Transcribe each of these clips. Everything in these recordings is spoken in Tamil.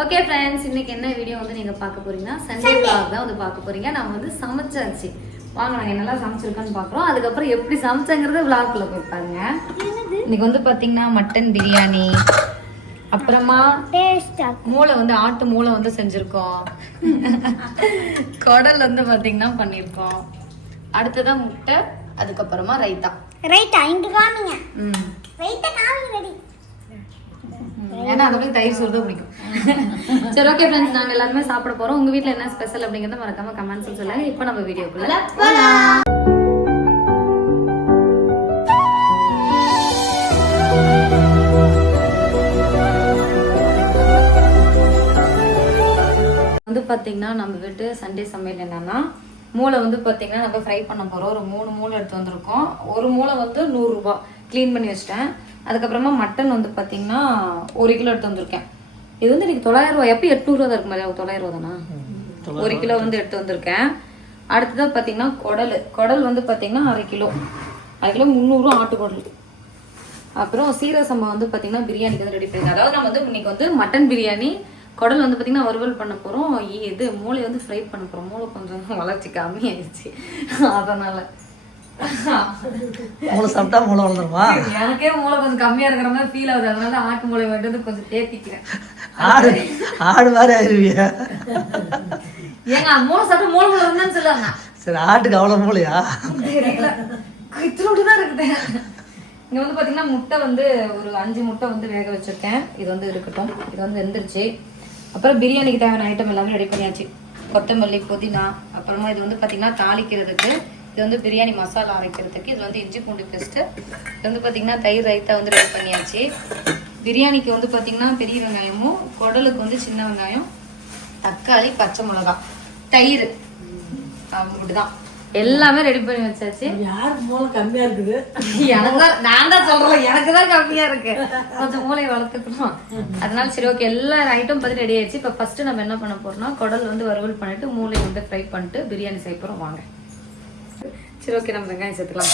ஓகே ஃப்ரெண்ட்ஸ், இன்னைக்கு என்ன வீடியோ வந்து நீங்க பார்க்க போறீங்கன்னா சண்டே vlog தான் வந்து பார்க்க போறீங்க. நம்ம வந்து சமைச்சாச்சு. வாங்க நாங்க என்னெல்லாம் சமைச்சிருக்கோன்னு பார்க்குறோம். அதுக்கப்புறம் எப்படி சமைச்சங்கிறத vlogல போய் பாருங்க. இன்னைக்கு வந்து பாத்தீங்கன்னா மட்டன் பிரியாணி, அப்புறமா மூளை வந்து ஆட்டு மூளை வந்து செஞ்சிருக்கோம். குடல் வந்து பாத்தீங்கன்னா பண்ணிருக்கோம். அடுத்ததான் முட்டை, அதுக்கப்புறமா ரைத்தா. இங்க காமிங்க. ரைத்தா காமிங்க ரெடி. ஏன்னா அதுக்கு தயிர் சோறு தான் பிடிக்கும். சரி, ஓகே ஃப்ரெண்ட்ஸ், நாங்க எல்லாருமே சாப்பிட போறோம். உங்க வீட்ல என்ன ஸ்பெஷல் அப்படிங்கறத மறக்காம கமெண்ட்ஸ்ல சொல்லுங்க. இப்போ நம்ம வீடியோக்குள்ள போலாம். வந்து பாத்தீங்கன்னா நம்ம வீட்டு சண்டே சமையல் என்னன்னா மூளை வந்து பாத்தீங்கன்னா நம்ம ஃப்ரை பண்ண போறோம். ஒரு 3 மூளை எடுத்து வந்திருக்கோம். ஒரு மூளை வந்து 100 ரூபாய் கிளீன் பண்ணி வச்சிட்டேன். அதுக்கப்புறமா மட்டன் வந்து பாத்தீங்கன்னா 1 கிலோ எடுத்து வந்திருக்கேன். இது வந்து இன்னைக்கு 900 ரூபாய். எப்போ 800 ரூபா தான் இருக்கு மாதிரி 900 ரூபா தானா? 1 கிலோ வந்து எடுத்து வந்திருக்கேன். அடுத்ததான் பாத்தீங்கன்னா குடல் வந்து பாத்தீங்கன்னா 1/2 கிலோ 300 ஆட்டு குடல். அப்புறம் சீரக சம்பா வந்து பாத்தீங்கன்னா பிரியாணிக்கு வந்து ரெடி பண்ணிருக்கேன். அதாவது நம்ம வந்து இன்னைக்கு வந்து மட்டன் பிரியாணி, குடல் வந்து பாத்தீங்கன்னா வறுவல் பண்ண போறோம். இது மூளை வந்து ஃப்ரை பண்ண போறோம். மூளை கொஞ்சம் வளர்ச்சி கம்மி ஆயிடுச்சு, அதனால மூளை சாப்பிட்டா மூளை வளர்ந்துருமா? எனக்கே மூளை கொஞ்சம் கம்மியா இருக்கிற மாதிரி ஃபீல் ஆகுது. அதனால ஆட்டு மூளை வந்து கொஞ்சம் தேத்திக்கிறேன். ஆடு மாதிரி ஆயிருவியா? ஏங்க மூளை சாப்பிட்டா மூளை மூளை இருந்தான்னு சொல்லுவாங்க. சரி, ஆட்டுக்கு அவ்வளவு மூளையா? இத்தனோடு தான் இருக்குது. இங்க வந்து பாத்தீங்கன்னா முட்டை வந்து ஒரு 5 முட்டை வந்து வேக வச்சிருக்கேன். இது வந்து இருக்கட்டும். இது வந்து வெந்துருச்சு. அப்புறம் பிரியாணிக்கு தேவையான ஐட்டம் எல்லாமே ரெடி பண்ணியாச்சு. கொத்தமல்லி, புதினா, அப்புறமா இது வந்து பாத்தீங்கன்னா தாளிக்கிறதுக்கு, இது வந்து பிரியாணி மசாலா அரைக்கிறதுக்கு, இது வந்து இஞ்சி பூண்டு பேஸ்ட், இது வந்து பாத்தீங்கன்னா தயிர் ரைத்தா வந்து ரெடி பண்ணியாச்சு. பிரியாணிக்கு வந்து பாத்தீங்கன்னா பெரிய வெங்காயமும், குடலுக்கு வந்து சின்ன வெங்காயம், தக்காளி, பச்சை மிளகாய், தயிர், அப்படிதான் எல்லாமே ரெடி பண்ணி வச்சாச்சு. யாருக்கு மூளை கம்மியா இருக்குது? எனக்கு தான், நான் தான் சொல்றேன், எனக்கு தான் கம்மியா இருக்கு. கொஞ்சம் மூளையை வளர்த்துக்கணும். அதனால சரி, ஓகே, எல்லா ஐட்டம் பத்தி ரெடி ஆயிடுச்சு. இப்ப ஃபர்ஸ்ட் நம்ம என்ன பண்ண போறோம்னா குடல் வந்து வறுவல் பண்ணிட்டு மூளையை வந்து ஃப்ரை பண்ணிட்டு பிரியாணி செய்ய போறோம். வாங்க. சரி, ஓகே, நம்ம வெங்காயம் சேர்த்துக்கலாம்.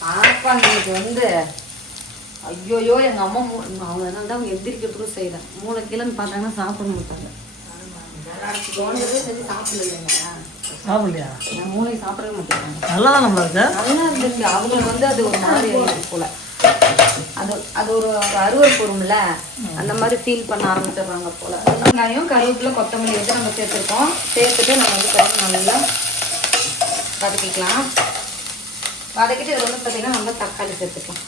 சாப்பாடுக்கு வந்து ஐயோயோ எங்க அம்மா அவங்க அதனால தான் அவங்க எந்திரிக்கிறதுக்கும் செய்யறேன். மூளை கீழன்னு பார்த்தாங்கன்னா சாப்பிட மாட்டாங்க. தோணுறதே செஞ்சு சாப்பிடலைங்க. சாப்பிடலையா? என் மூளை சாப்பிடவே மாட்டாங்க. நல்லா தான் நம்மள இருக்கு. நல்லா இருந்துச்சு. அவங்களுக்கு வந்து அது ஒரு மாதிரி போல, அது ஒரு அருவருப்பு வரும்ல, அந்த மாதிரி ஃபீல் பண்ண ஆரம்பிச்சிடுறாங்க போல. வெங்காயம், கருவேப்பிலை, கொத்தமல்லி வச்சு நம்ம சேர்த்துருக்கோம். சேர்த்துட்டு நம்ம வந்து நல்லா வதக்கிக்கலாம். வதக்கிட்டு இதில் வந்து பார்த்தீங்கன்னா நம்ம தக்காளி சேர்த்துக்கலாம்.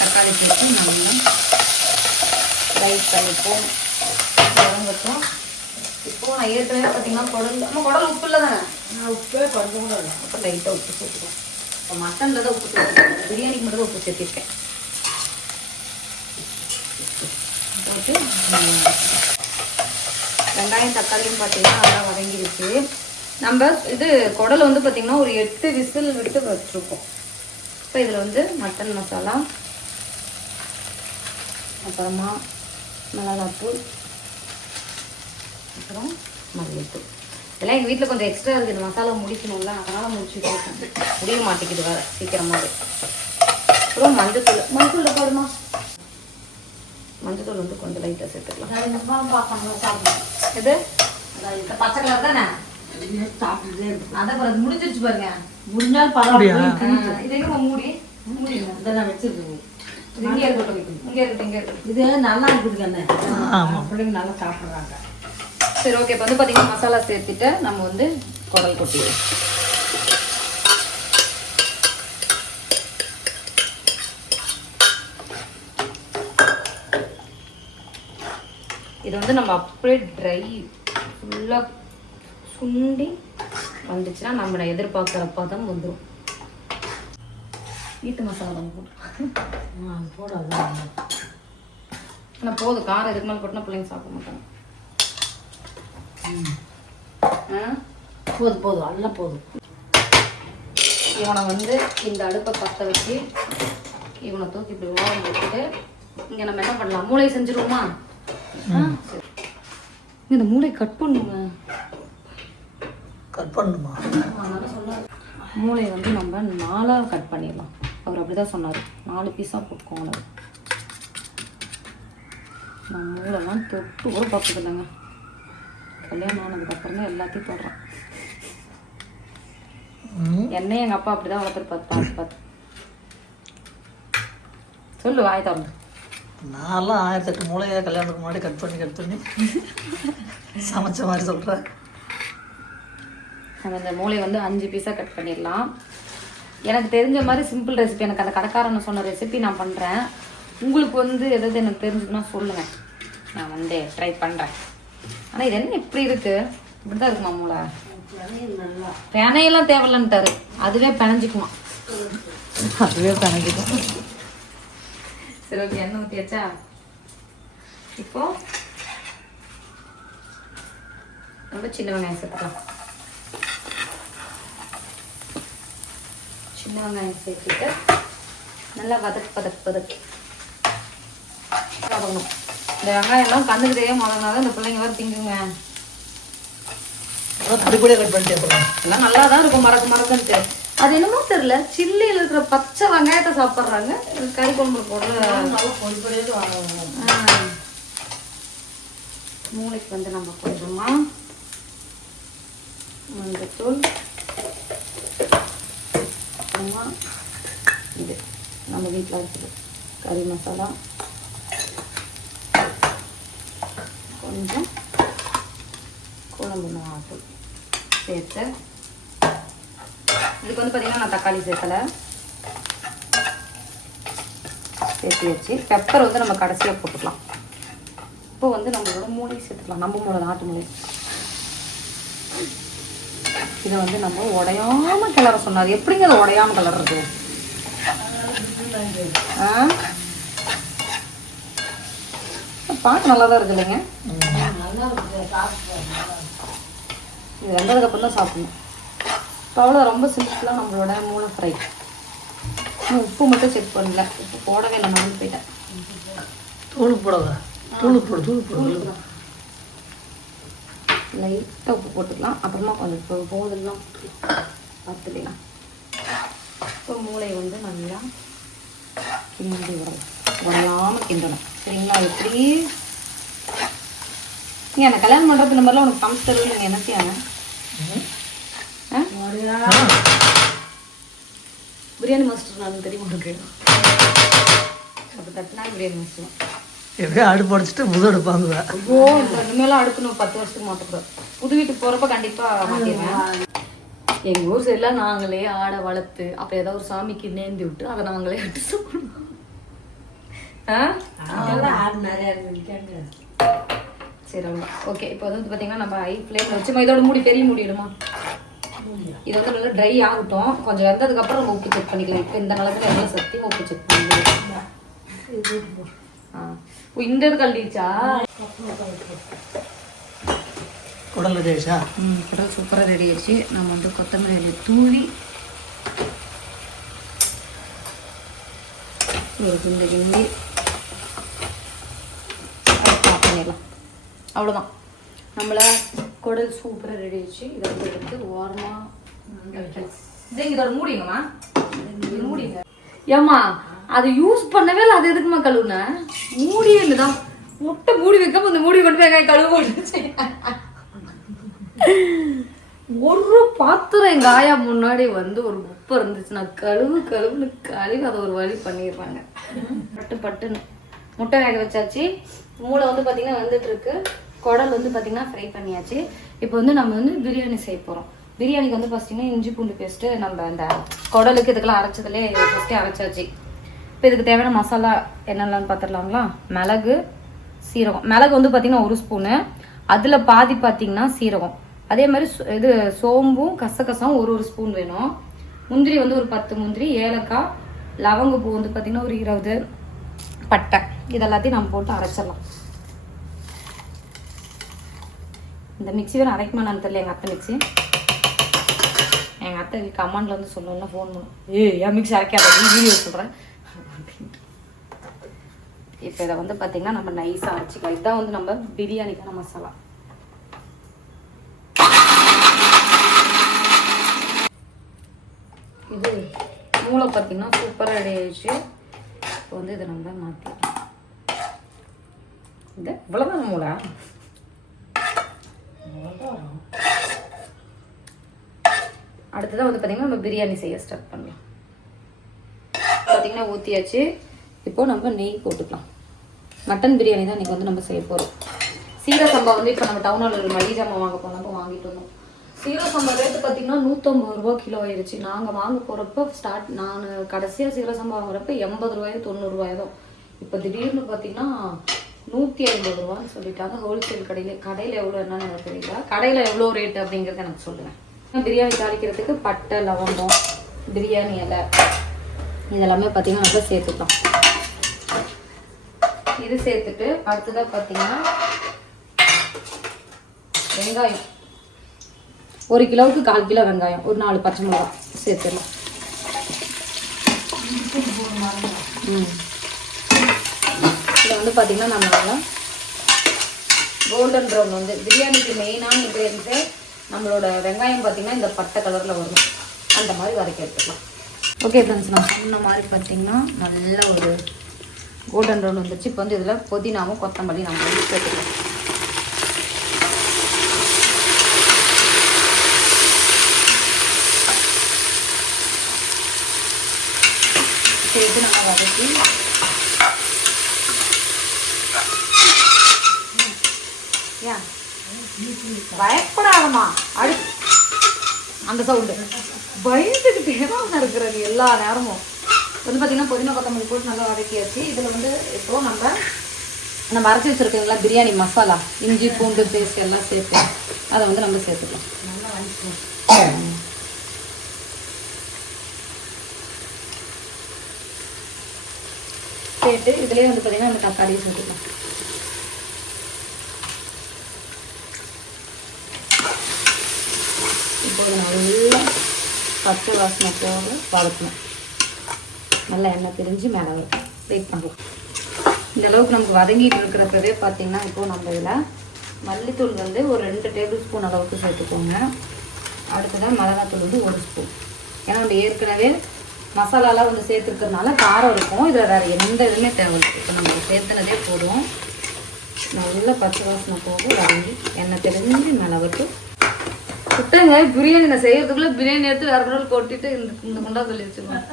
தக்காளி சேர்த்து நல்லா ரைஸ் பண்ணிப்போம், வதங்கட்டும். இப்போ நான் ஏற்கனவே பார்த்தீங்கன்னா குடல் உப்பு இல்லை தானே? உப்பே கொஞ்சம் கூட இல்லை. அப்போ லைட்டாக உப்பு சேர்த்துக்கோம். இப்போ மட்டனில் தான் உப்பு சேர்த்துருக்கேன், பிரியாணிக்கு மட்டும் தான் உப்பு சேர்த்திருக்கேன். போட்டு வெங்காயம் தக்காளியும் பார்த்தீங்கன்னா நல்லா வதங்கிடுச்சு. நம்ம இது குடல் வந்து பார்த்தீங்கன்னா ஒரு 8 விசில் விட்டு வச்சுருக்கோம். இப்போ இதில் வந்து மட்டன் மசாலா, அப்புறமா மிளகாத்தூள், அப்புறம் மல்லித்தூள். இதெல்லாம் எங்கள் வீட்டில் கொஞ்சம் எக்ஸ்ட்ரா இருக்குது. மசாலா முடிக்கணும்ல, அதனால் முடிச்சுட்டு இருக்கேன். முடிய மாட்டேங்குது வேறு சீக்கிரமாகவே. அப்புறம் மஞ்சத்தூள் போடுமா? மஞ்சத்தூள் வந்து கொஞ்சம் லைட்டாக சேர்த்துக்கலாம். இது பச்சை கலர் தானே? அதான் முடிஞ்சிருச்சு பாருங்க. முடிஞ்சாலும் பரவாயில்லையா? இது எங்க மூடி நான் வச்சிருக்கேன். இங்கே இருக்கட்டும். இது நல்லா இருக்குதுங்க. பிள்ளைங்க நல்லா சாப்பிட்றாங்க. சரி, ஓகே. இப்போ வந்து பார்த்தீங்கன்னா மசாலா சேர்த்துட்டு நம்ம வந்து குடல் கொட்டிடுவோம். இது வந்து நம்ம அப்படியே ட்ரை ஃபுல்லாக சுண்டி வந்துச்சுன்னா நம்ம எதிர்பார்க்குறப்பா தான் வந்துடும். வீட்டு மசாலா தான் போடாது. ஆனால் போதும், காரம் இதுக்கு மேலே போட்டுனா பிள்ளைங்க சாப்பிட மாட்டாங்க. போதும் எல்லாம் போதும். இவனை வந்து இந்த அடுப்பை பற்ற வச்சு இவனை தூக்கி இப்படி ஓரம் போட்டுட்டு இங்கே நம்ம என்ன பண்ணலாம், மூளை செஞ்சுருவோமா? இந்த மூளை கட் பண்ணுங்க. கட் பண்ணணுமா? மூளை வந்து நம்ம 4 கட் பண்ணிடலாம். அவர் அப்படிதான் சொன்னார், 4 பீஸாக போட்டுக்கோங்க. நான் மூளைலாம் தொட்டு கூட பார்ப்பது இல்லைங்க. கல்யாணம் ஆனதுக்கப்புறம் தான் எல்லாத்தையும் போடுறேன். என்னையும் எங்கள் அப்பா அப்படி தான் வளர்த்துருப்பாரு, பார்த்து சொல்லு வாய் தரணும். நான்லாம் 1008 மூளையை கல்யாணத்துக்கு முன்னாடி கட் பண்ணி சமைச்ச மாதிரி சொல்கிறேன். நம்ம இந்த மூளை வந்து 5 பீஸாக கட் பண்ணிடலாம். எனக்கு தெரிஞ்ச மாதிரி சிம்பிள் ரெசிபி, எனக்கு அந்த கடைக்காரன் சொன்ன ரெசிபி நான் பண்ணுறேன். உங்களுக்கு வந்து எதாவது எனக்கு தெரிஞ்சதுன்னா சொல்லுங்கள், நான் வந்து ட்ரை பண்ணுறேன். ஆனால் இது என்ன இப்படி இருக்குது? இப்படி தான் இருக்குமா மூளை? பெனையெல்லாம் தேவையில்லன்ட்டாரு, அதுவே பிணைஞ்சிக்குமா, அதுவே பிணைஞ்சிக்கும். சரி ஓகே, எண்ணெய் ஊற்றியாச்சா? இப்போ ரொம்ப சின்ன வெங்காயம் சேர்த்துக்கலாம். சின்ன வெங்காயம் சேர்த்துட்டு நல்லா வதக்கணும். இந்த வெங்காயம்லாம் கண்ணுக்கு தெரியாம வதங்கினாதான் இந்த பிள்ளைங்க வேறு திங்குங்க. படிப்படியாக கட் பண்ணிட்டே போகிறேன். எல்லாம் நல்லா தான் இருக்கும், மறக்குன்ட்டு. அது என்னமோ தெரியல, சில்லியில் இருக்கிற பச்சை வெங்காயத்தை சாப்பிட்றாங்க, கறி குழம்பு போடுற மூளைக்கு வந்து நம்ம கொஞ்சமா மஞ்சத்தூள், அப்புறமா இது நம்ம வீட்டில் இருக்குது கறி மசாலா, கொஞ்சம் குழம்பு மிளகாத்தூள் சேர்த்து, இதுக்கு வந்து பார்த்தீங்கன்னா நான் தக்காளி சேர்க்கலை, சேர்த்து வச்சு பெப்பர் வந்து நம்ம கடைசியாக போட்டுக்கலாம். இப்போ வந்து நம்மளோட மூளை சேர்த்துக்கலாம், நம்ம மூளை நாட்டு மூளை. இதை வந்து நம்ம உடையாம கிளற சொன்னார். எப்படிங்க அதை உடையாம கிளறது? பார்க்க நல்லா தான் இருக்கு இல்லைங்க? இது வெந்ததுக்கப்புறம் தான் சாப்பிடணும். இப்போ அவ்வளோ ரொம்ப சிம்பிளாக நம்மளோட மூளை ஃப்ரை. உப்பு மட்டும் செக் பண்ணல, உப்பு போடவே இல்லை, மறந்து போயிட்டேன். தூள் போடுங்க, தூள் போடு. லைட்டாக உப்பு போட்டுக்கலாம், அப்புறமா கொஞ்சம் போதெல்லாம் பார்த்துக்கலாம். இப்போ மூளை வந்து நல்லா கிண்டி உடையாமல் கிண்டணும், சரிங்களா? எப்படி நீங்கள் எனக்கு கல்யாணம் பண்ணுறது இந்த மாதிரிலாம் உனக்கு சமைச்சு தருவது நீங்கள் என்ன செய்யாங்க? பிரியாணி மாஸ்டர் நான் தெரியுமா இருக்கு, அப்போ தட்டினா பிரியாணி மாஸ்டர் எப்படியோ அடுப்பு அடிச்சுட்டு புது அடுப்பு வாங்குவேன். ஐயோ, இனிமேலாம் அடுக்கணும், 10 வருஷத்துக்கு மாற்றக்கூடாது. புது வீட்டுக்கு போகிறப்ப கண்டிப்பாக மாற்றிடுவேன். எங்கள் ஊர் சைடெலாம் நாங்களே ஆடை வளர்த்து அப்போ ஏதாவது ஒரு சாமிக்கு நேர்ந்து விட்டு அதை நாங்களே எடுத்து சாப்பிடுவோம். சரி அவ்வளோ ஓகே. இப்போ வந்து பார்த்தீங்கன்னா நம்ம ஹை ஃப்ளேமில் வச்சு இதோட மூடி பெரிய மூடிடுமா? இது வந்து நல்லா ட்ரை ஆகட்டும், கொஞ்சம் வெந்ததுக்கப்புறம் நம்ம உப்பு செக் பண்ணிக்கலாம். இப்போ இந்த நிலத்துல எவ்வளோ சத்தியமாக உப்பு செக் பண்ணிக்கலாம். இந்த இது கழிச்சா குடல் ரெடி ஆயிடுச்சா? குடல் சூப்பராக ரெடி ஆயிடுச்சு. நம்ம வந்து கொத்தமல்லி தூவி ஒரு கிண்டி கிண்டி பண்ணிடலாம். அவ்வளோதான், நம்மள குடல் சூப்பராக ரெடி ஆயிடுச்சு. இதை வந்து எடுத்து ஓரமாக இதோட மூடிங்கம்மா, மூடிங்க. ஏம்மா அதை யூஸ் பண்ணவே இல்லை, அது எதுக்குமா கழுவுன? மூடியே இல்லைதான், முட்டை மூடி வைக்காம அந்த மூடி கொண்டு போய் கழுவு போட்டு ஒரு பாத்திரம் எங்கள் ஆயா முன்னாடி வந்து ஒரு உப்பு இருந்துச்சுன்னா கழுவுன்னு கழுவி அதை ஒரு வழி பண்ணிடுறாங்க. பட்டுன்னு முட்டை வேக வச்சாச்சு. மூளை வந்து பார்த்தீங்கன்னா வந்துட்டு இருக்கு. குடல் வந்து பார்த்தீங்கன்னா ஃப்ரை பண்ணியாச்சு. இப்போ வந்து நம்ம வந்து பிரியாணி செய்ய போகிறோம். பிரியாணிக்கு வந்து பார்த்தீங்கன்னா இஞ்சி பூண்டு பேஸ்ட்டு நம்ம அந்த குடலுக்கு இதுக்கெல்லாம் அரைச்சதுலேயே ஃபஸ்ட்டே அரைச்சாச்சு. இப்போ இதுக்கு தேவையான மசாலா என்னென்னு பார்த்துடலாங்களா? மிளகு, சீரகம். மிளகு வந்து பார்த்தீங்கன்னா 1 ஸ்பூனு, அதில் பாதி பார்த்தீங்கன்னா சீரகம். அதே மாதிரி இது சோம்பும் கசகசாவும் 1 ஸ்பூன் வேணும். முந்திரி வந்து ஒரு 10 முந்திரி, ஏலக்காய், லவங்கப்பூ வந்து பார்த்தீங்கன்னா ஒரு 20, பட்டை. இதெல்லாத்தையும் நம்ம போட்டு அரைச்சிடலாம். இந்த மிக்சி வேறு அரைக்குமா நான் தெரியல, எங்கள் அத்தை மிக்சி. எங்கள் அத்தை கமாண்டில் வந்து சொல்லலாம், ஃபோன் பண்ணும், என் மிக்சி அரைக்காத வீடியோ சொல்கிறேன். இப்போ இதை வந்து பார்த்தீங்கன்னா நம்ம நைஸாக அரைச்சிக்கலாம். இதுதான் வந்து நம்ம பிரியாணிக்கான மசாலா. மூளை பார்த்தீங்கன்னா சூப்பராக ரெடி ஆயிடுச்சு. இப்போ வந்து இதை நம்ம மாற்றிக்கலாம். இந்த இவ்வளோதான் மூளை. அடுத்ததான் வந்து பார்த்தீங்கன்னா நம்ம பிரியாணி செய்ய ஸ்டார்ட் பண்ணலாம். பார்த்தீங்கன்னா ஊற்றியாச்சு. இப்போது நம்ம நெய் போட்டுக்கலாம். மட்டன் பிரியாணி தான் இன்றைக்கி வந்து நம்ம செய்ய போகிறோம். சீரக சம்பா வந்து இப்போ நம்ம டவுனில் ஒரு மளிகை ஜாமான் வாங்க போனப்போ வாங்கிட்டு வந்தோம். சீரக சம்பா ரேட்டு பார்த்தீங்கன்னா 150 ரூபா கிலோ ஆயிடுச்சு. நாங்கள் வாங்க போகிறப்போ நான் கடைசியாக சீரக சம்பா வாங்குறப்ப 80 ரூபாயோ 90 ரூபாயோ தான். இப்போ திடீர்னு பார்த்தீங்கன்னா 150 ரூபான்னு சொல்லிட்டாங்க ஹோல்சேல் கடையில் எவ்வளோ என்னன்னு எனக்கு தெரியல. கடையில் எவ்வளோ ரேட்டு அப்படிங்கிறத எனக்கு சொல்லுவேன். பிரியாணி தாளிக்கிறதுக்கு பட்டை, லவங்கம், பிரியாணி இலை இதெல்லாமே பார்த்தீங்கன்னா நம்ம சேர்த்துக்கலாம். இது சேர்த்துட்டு அடுத்ததாக பார்த்தீங்கன்னா வெங்காயம் 1 கிலோவுக்கு 1/4 கிலோ வெங்காயம், ஒரு 4 பச்சை மிளகா சேர்த்துடலாம். இதில் வந்து பார்த்தீங்கன்னா நம்ம கோல்டன் ப்ரௌன் வந்து பிரியாணிக்கு மெயினான இன்க்ரீடியன்ஸு நம்மளோட வெங்காயம் பார்த்தீங்கன்னா இந்த பட்டை கலரில் வரும். அந்த மாதிரி வதக்கி எடுத்துக்கலாம். ஓகே ஃப்ரெண்ட்ஸ், நான் சொன்ன மாதிரி பார்த்தீங்கன்னா நல்ல ஒரு கோல்டன் ப்ரௌன் வந்துச்சு. இப்போ வந்து இதில் புதினாவும் கொத்தமல்லி நம்ம வந்து சேர்த்துக்கலாம். சேர்த்து நம்ம வதக்கி பயப்படாதமா அடுத்து அந்த சவுண்டு பயந்துக்கிட்டே தான் இருக்கிறது எல்லா நேரமும். வந்து பார்த்தீங்கன்னா புதினா கொத்தமல்லி போட்டு நல்லா வதக்கியாச்சு. இதில் வந்து இப்போ நம்ம அரைச்சி வச்சுருக்கீங்களா பிரியாணி மசாலா, இஞ்சி பூண்டு பேஸ்ட் எல்லாம் சேர்த்து அதை வந்து நம்ம சேர்த்துக்கலாம். சேர்த்து இதுலேயே வந்து பார்த்தீங்கன்னா நம்ம தக்காளியை சேர்த்துக்கலாம். இப்போது நல்லா பச்சை வாசனை போக வதக்கணும். நல்லா எண்ணெய் பிரிஞ்சு மேலே வரும். வெயிட் பண்ணலாம். இந்த அளவுக்கு நமக்கு வதங்கிட்டு இருக்கிறப்பவே பார்த்தீங்கன்னா இப்போது நம்ம இதில் மல்லித்தூள் வந்து ஒரு 2 டேபிள் ஸ்பூன் அளவுக்கு சேர்த்துக்கோங்க. அடுத்ததான் மிளகாத்தூள் வந்து 1 ஸ்பூன். ஏன்னா நம்ம ஏற்கனவே மசாலாலாம் வந்து சேர்த்துருக்கிறதுனால காரம் இருக்கும். இதில் வேறு எந்த இதுவுமே தேவையில்லை. இப்போ நம்ம சேர்த்துனதே போதும். நல்லா பச்சை வாசனை போக வதங்கி எண்ணெய் தெரிஞ்சு மேலே விட்டு விட்டாங்க. பிரியாணி நான் செய்யறதுக்குள்ள பிரியாணி எடுத்து வேற பொருள் கொட்டிட்டு இந்த குண்டா சொல்லி வச்சுருவேன்.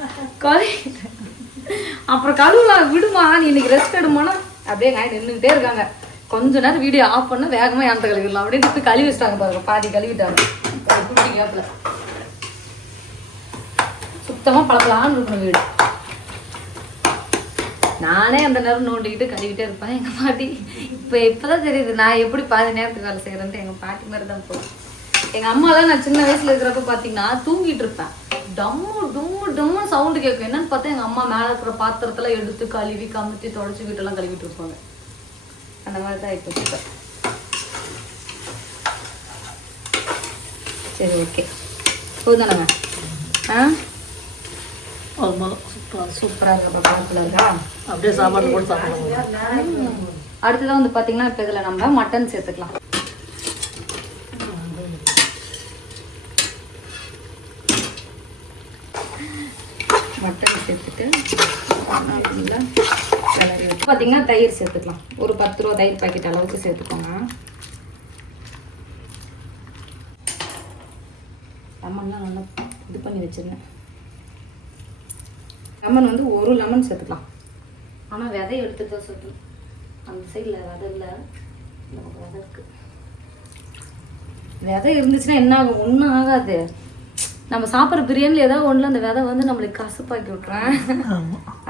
அப்புறம் கழுவுலாம் விடுமா, நீ இன்னைக்கு ரெஸ்ட் எடுமானா அப்படியே நின்றுக்கிட்டே இருக்காங்க. கொஞ்ச நேரம் வீடியோ ஆஃப் பண்ண வேகமாக ஏந்த கழுவிடலாம் அப்படின்னு கழுவி வச்சிட்டாங்க பாருங்க. பாதி கழுவிட்டாங்க. குட்டி கேப்பில் சுத்தமாக பழப்பலான்னு இருக்கணும் வீடு. நானே அந்த நேரம் நோண்டிக்கிட்டு கழுவிட்டே இருப்பேன். எங்கள் பாட்டி இப்போதான் தெரியுது நான் எப்படி பாதி நேரத்துக்கு வேலை செய்கிறேன்ட்டு. எங்கள் பாட்டி மாதிரி தான் போகும். எங்கள் அம்மாலாம் நான் சின்ன வயசுல இருக்கிறப்ப பார்த்தீங்கன்னா தூங்கிட்டு இருப்பேன். டம்மு டம்மு டம்மு சவுண்டு கேட்கும். என்னன்னு பார்த்தா எங்கள் அம்மா மேலே இருக்கிற பாத்திரத்தெல்லாம் எடுத்து கழுவி கமுத்தி தொடச்சி வீட்டெல்லாம் கழுவிட்டு இருப்பாங்க. அந்த மாதிரி தான் இப்போ. சரி, ஓகே, போதுதானங்க? சூப்பராக இருக்கா, பக்கத்தில் இருக்கா? அப்படியே சாப்பாடு போட்டு சாப்பிடலாம். அடுத்ததான் வந்து பார்த்தீங்கன்னா இப்போ இதில் நம்ம மட்டன் சேர்த்துக்கலாம். மட்டன் சேர்த்துட்டு பார்த்தீங்கன்னா தயிர் சேர்த்துக்கலாம். ஒரு 10 ரூபா தயிர் பாக்கெட் அளவுக்கு சேர்த்துக்கோங்க. லெமன்லாம் நல்லா இது பண்ணி வச்சுருந்தேன். லெமன் வந்து 1 லெமன் சேர்த்துக்கலாம். ஆனால் விதை எடுத்து தான் சேர்த்துக்கலாம். அந்த சைடில் விதை இல்லை, விதை இருக்குது. விதை இருந்துச்சுன்னா என்ன ஆகும்? ஒன்றும் ஆகாது. நம்ம சாப்பிட்ற பிரியாணியில் ஏதாவது ஒன்றில் அந்த விதை வந்து நம்மளுக்கு கசப்பாக்கி விட்றேன்.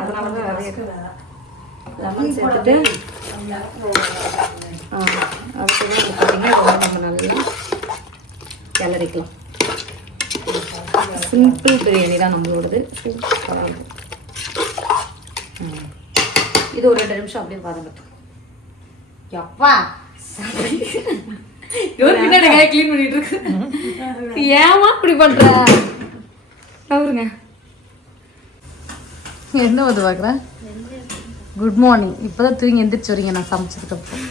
அதனால தான் விதை லெமன் சேர்த்துட்டு அதுக்கு பார்த்தீங்கன்னா நம்ம நல்லா கிளறிக்கலாம். சிம்பிள் பிரியாணி தான் நம்மளோடது. சூப்பராக இருக்கும். இது ஒரு 2 நிமிஷம் அப்படியே வதங்கட்டும். எப்பா இவர் பின்னாடி கிளீன் பண்ணிட்டு இருக்கு. ஏமா இப்படி பண்ற? அவருங்க என்ன வந்து பாக்குறேன். Good morning. இப்போதான் தூங்கி எந்திரிச்சு வரீங்க நான் சமைச்சதுக்கப்புறம்.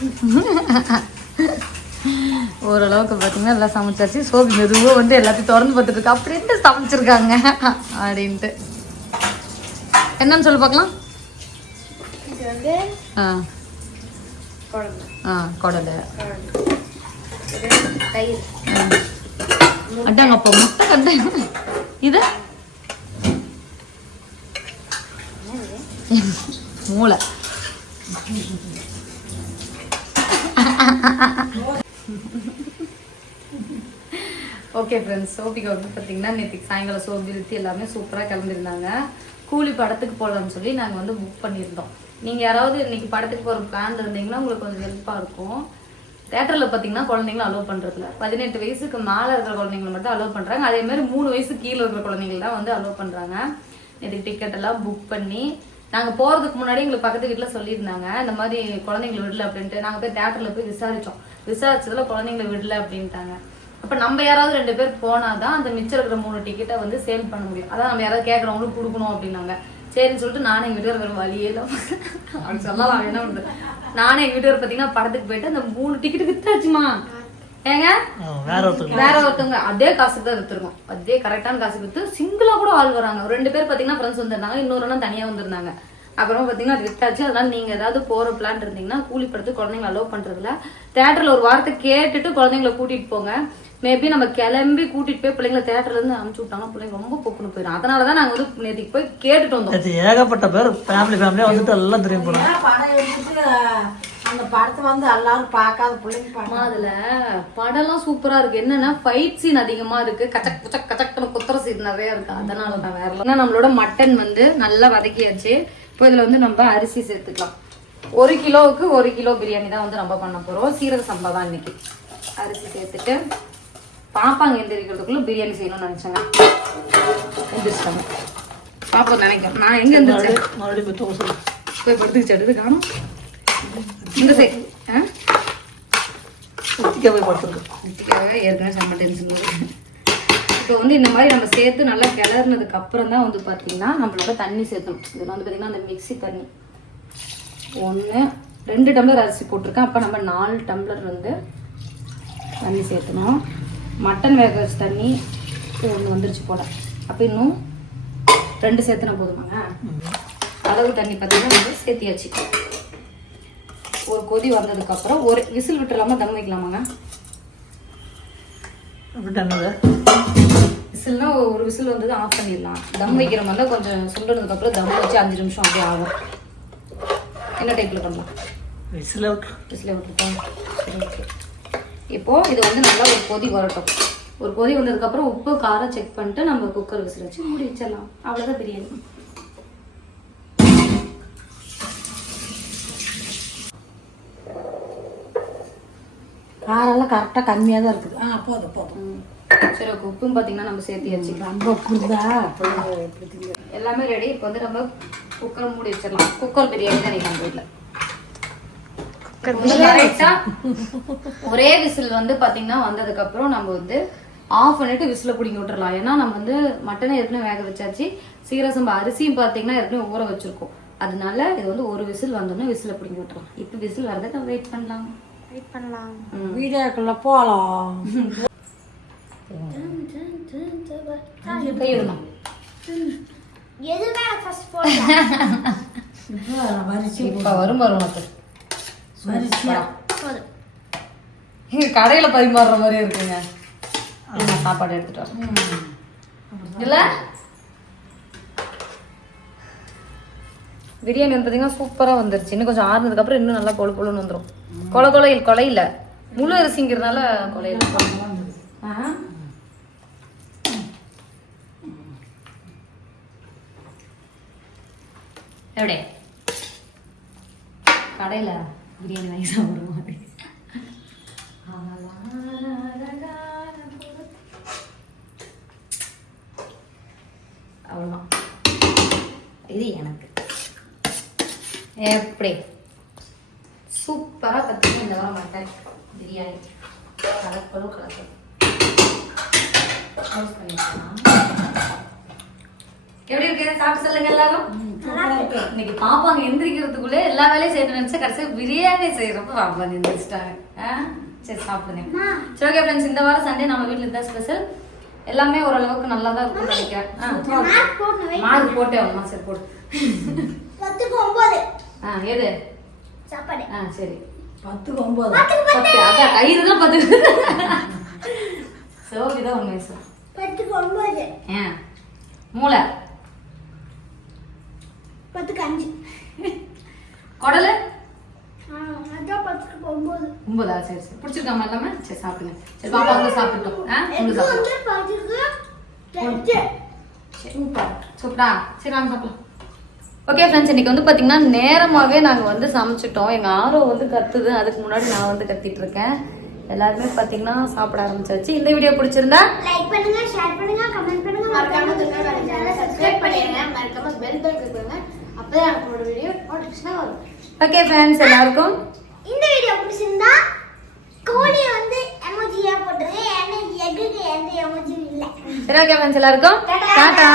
ஓரளவுக்கு பார்த்தீங்கன்னா எல்லாம் சமைச்சாச்சு. சோபி மெதுவாக வந்து எல்லாத்தையும் திறந்து பார்த்துட்டு இருக்கா. அப்படி என்ன சமைச்சிருக்காங்க அப்படின்ட்டு. என்னன்னு சொல்லு பார்க்கலாம். இது வந்து ஆ குழம்பு. குடலை. இது தயிர். அட்டாங்க அப்போ முட்டை கட்டை. இது மூளை. ஓகே ஃப்ரெண்ட்ஸ், சோபிகா வந்து பார்த்தீங்கன்னா நேற்றுக்கு சாயங்காலம் சோபி இழுத்து எல்லாமே சூப்பராக கிளம்பியிருந்தாங்க. கூலி படத்துக்கு போகலான்னு சொல்லி நாங்கள் வந்து புக் பண்ணியிருந்தோம். நீங்கள் யாராவது இன்னைக்கு படத்துக்கு போகிற பிளான் இருந்தீங்கன்னா உங்களுக்கு கொஞ்சம் ஹெல்ப்பாக இருக்கும். தேட்டரில் பார்த்தீங்கன்னா குழந்தைங்களும் அலோவ் பண்ணுறதில்ல. 18 வயசுக்கு மேலே இருக்கிற குழந்தைங்களை மட்டும் அலோவ் பண்ணுறாங்க. அதேமாதிரி 3 வயசு கீழே இருக்கிற குழந்தைங்கள் தான் வந்து அலோவ் பண்ணுறாங்க. நேற்றுக்கு டிக்கெட் எல்லாம் புக் பண்ணி நாங்கள் போகிறதுக்கு முன்னாடி எங்களுக்கு பக்கத்து வீட்டில் சொல்லியிருந்தாங்க இந்த மாதிரி குழந்தைங்களை விடல அப்படின்ட்டு. நாங்கள் போய் தேட்டரில் போய் விசாரிச்சதில் குழந்தைங்களை விடல அப்படின்ட்டாங்க. அப்போ நம்ம யாராவது 2 பேர் போனாதான் அந்த மிச்சம் இருக்கிற 3 டிக்கெட்டை வந்து சேல் பண்ண முடியும். அதான் நம்ம யாராவது கேட்குறவங்களுக்கு கொடுக்கணும் அப்படின்னாங்க. சரின்னு சொல்லிட்டு நானும் எங்கள் வீட்டுக்கார வேறு வழியே இல்லை அப்படின்னு சொல்லலாம். என்ன பண்ணுறது, நானும் எங்கள் வீட்டுக்கார பார்த்தீங்கன்னா படத்துக்கு போயிட்டு அந்த 3 டிக்கெட்டு வித்தாச்சுமா. ஏங்க வேற ஒருத்தவங்க அதே காசுக்கு தான் வித்துருக்கோம். அதே கரெக்டான காசுக்கு வித்து சிங்கிளா கூட ஆள் வராங்க. 2 பேர் பார்த்தீங்கன்னா ஃப்ரெண்ட்ஸ் வந்திருந்தாங்க, இன்னொரு தனியாக வந்திருந்தாங்க. அப்புறம் பார்த்தீங்கன்னா அது வித்தாச்சு. அதனால நீங்கள் ஏதாவது போகிற பிளான் இருந்தீங்கன்னா கூலி படத்துக்கு குழந்தைங்களை அலோவ் பண்ணுறதுல தேட்டரில் ஒரு வாரத்தை கேட்டுட்டு குழந்தைங்களை கூட்டிகிட்டு போங்க. மேபி நம்ம கிளம்பி கூட்டிட்டு போய் பிள்ளைங்களை தேட்டர்ல இருந்து அனுப்பிச்சு விட்டாங்க, பிள்ளைங்க ரொம்ப பொக்குன்னு போயிடும். அதனாலதான் நாங்க வந்து நேற்றுக்கு போய் கேட்டுட்டு வந்தோம். ஏகப்பட்ட பேர் ஃபேமிலியா வந்துட்டு எல்லாம் திரும்பி போனாங்க. படம் எடுத்துட்டு அந்த படத்தை வந்து எல்லாரும் பார்க்காத பிள்ளைங்க அதுல படம்லாம் சூப்பரா இருக்கு. என்னன்னா ஃபைட் சீன் அதிகமா இருக்கு, கச்சக் புச்சக் கச்சக்னு குத்துற சீன் நிறைய இருக்கு. அதனாலதான் வேற இல்லை. நம்மளோட மட்டன் வந்து நல்லா வதக்கியாச்சு. இப்போ இதுல வந்து நம்ம அரிசி சேர்த்துக்கலாம். 1 கிலோவுக்கு 1 கிலோ பிரியாணி தான் வந்து நம்ம பண்ண போறோம். சீரக சம்பா தான் இன்னைக்கு. அரிசி சேர்த்துட்டு பாப்பாங்க எந்திரிக்கிறதுக்குள்ள பிரியாணி செய்யணும்னு நினைச்சாங்க. எந்திரிச்சிட்டாங்க பாப்பா நினைக்கிறேன். நான் எங்க எந்திரிச்சேன் மறுபடியும் போய் படுத்துக்கிச்சு. அடுத்து காணும் இந்த சைடு போய் படுத்துருக்கு. ஏற்கனவே செம்ம டென்ஷன். இப்போ வந்து இந்த மாதிரி நம்ம சேர்த்து நல்லா கிளறினதுக்கு அப்புறம் தான் வந்து பார்த்தீங்கன்னா நம்மளோட தண்ணி சேர்த்தணும். இதில் வந்து பார்த்தீங்கன்னா அந்த மிக்ஸி தண்ணி 2 டம்ளர் அரிசி போட்டிருக்கேன். அப்போ நம்ம 4 டம்ளர் வந்து தண்ணி சேர்த்தணும். மட்டன் வேக வச்ச தண்ணி 1 வந்துருச்சு போட. அப்போ இன்னும் 2 சேர்த்துனா போதுமாங்க. அளவு தண்ணி பார்த்தீங்கன்னா வந்து சேர்த்தியாச்சு. ஒரு கொதி வந்ததுக்கப்புறம் ஒரு விசில் விட்டுலாமா, தம் வைக்கலாமாங்க? விசில்னா ஒரு விசில் வந்தது ஆஃப் பண்ணிடலாம். தம் வைக்கிற மாதிரி தான் கொஞ்சம் சுண்டனதுக்கப்புறம் தம் வச்சு 5 நிமிஷம் அப்படியே ஆகும். என்ன டைப்பில் பண்ணலாம்? விசில் விட்டுருக்கோம். இப்போ இது வந்து நல்லா ஒரு கொதி வரட்டும். ஒரு கொதி வந்ததுக்கப்புறம் உப்பு காரம் செக் பண்ணிட்டு நம்ம குக்கர் விசில் வச்சு மூடி வச்சிடலாம். அவ்வளோதான் பிரியாணி. காரெல்லாம் கரெக்டாக கம்மியாக தான் இருக்குது. போதும். சரி, ஓகே. உப்பும் பார்த்தீங்கன்னா நம்ம சேர்த்தியாச்சு. ரொம்ப உப்புதா எல்லாமே ரெடி. இப்போ வந்து நம்ம குக்கர் மூடி வச்சிடலாம். குக்கர் பிரியாணி தான் நீங்கள் நம்ம வீட்டில் ஒரே விசில் வந்து பார்த்தீங்கன்னா வந்ததுக்கப்புறம் நம்ம வந்து ஆஃப் பண்ணிட்டு விசில பிடிங்கி விட்டுறலாம். ஏன்னா நம்ம வந்து மட்டனை ஏற்கனவே வேக வச்சாச்சு. சீரசம்பா அரிசியும் பார்த்தீங்கன்னா ஏற்கனவே ஊற வச்சிருக்கோம். அதனால இது வந்து ஒரு விசில் வந்தோடனே விசில பிடிங்கி விட்டுறலாம். இப்போ விசில் வரதுக்கு நம்ம வெயிட் பண்ணலாம். வீடியோக்குள்ள போகலாம். கையிடணும். எதுவுமே ஃபர்ஸ்ட் போடலாம். இப்போ வரும் உனக்கு கடையில பரிமாறுற மாதிரி இருக்குங்க. சாப்பாடு எடுத்துட்டு வரேன். இல்ல பிரியாணி வந்து பார்த்தீங்கன்னா சூப்பராக வந்துருச்சு. இன்னும் கொஞ்சம் ஆறுனதுக்கு அப்புறம் இன்னும் நல்லா பொழு பொழுன்னு வந்துடும். கொலையில முழு அரிசிங்கிறதுனால கொலையில எப்படி கடையில பிரியாணி வாங்கி சாப்பிடுவோம். அவ்வளோதான். இது எனக்கு எப்படி சூப்பராக கற்றுக்க இந்த வாரம் மட்டன் பிரியாணி கலக்கலும் எப்படி இருக்கு? சாப்பிட்டு சொல்லுங்க எல்லாரும். இன்னைக்கு பாப்பாங்க எந்திரிக்கிறதுக்குள்ளே எல்லா வேலையும் செய்யணும்னு நினைச்சா கடைசியாக பிரியாணி செய்யறப்ப பாப்பாங்க எந்திரிச்சிட்டாங்க. சரி சாப்பிடுங்க. சரி ஓகே ஃப்ரெண்ட்ஸ், இந்த வாரம் சண்டே நம்ம வீட்டில் இருந்தால் ஸ்பெஷல். எல்லாமே ஓரளவுக்கு நல்லா தான் இருக்கும்னு நினைக்கிறேன். மார்க் போட்டே ஆகுமா? சரி போடு. 10க்கு 9 எது சாப்பாடு. சரி 10க்கு 9. 10 அதான் கயிறு தான் 10. சோபிதான் உண்மை சார். 10க்கு 9 மூளை 10க்கு 5 குடலு அதான் 10க்கு 9 9. சரி சரி பிடிச்சிருக்காம எல்லாமே. சரி சாப்பிடுங்க. சரி பாப்பா வந்து சாப்பிட்டோம். எக்கு சாப்பிடுங்க. வந்து 10க்கு 8 சூப்பரா. சரி வாங்க சாப்பிடலாம். ஓகே ஃப்ரெண்ட்ஸ், இன்னைக்கு வந்து பார்த்தீங்கன்னா நேரமாகவே நாங்கள் வந்து சமைச்சிட்டோம். எங்கள் ஆரோ வந்து கத்துது, அதுக்கு முன்னாடி நான் வந்து கத்திட்டு இருக்கேன். எல்லாருமே பார்த்தீங்கன்னா சாப்பிட ஆரம்பிச்சாச்சு. இந்த வீடியோ பிடிச்சிருந்தா லைக் பண்ணுங்க, ஷேர் பண்ணுங்க, கமெண்ட் பண்ணுங்க, மறக்காம சேனலை சப்ஸ்கிரைப் பண்ணிடுங்க, மறக்காம பெல் பட்டன் கிளிக் பண்ணுங்க. அப்பதான் நம்மளோட வீடியோ நோட்டிஃபிகேஷன் வரும். ஓகே ஃப்ரெண்ட்ஸ், எல்லாருக்கும் இந்த வீடியோ பிடிச்சிருந்தா கோழியை வந்து எமோஜியா போட்டுருங்க. ஏன்னா எக்குக்கு எந்த எமோஜியும் இல்லை. சரி ஓகே ஃப்ரெண்ட்ஸ், எல்லாருக்கும் டாடா.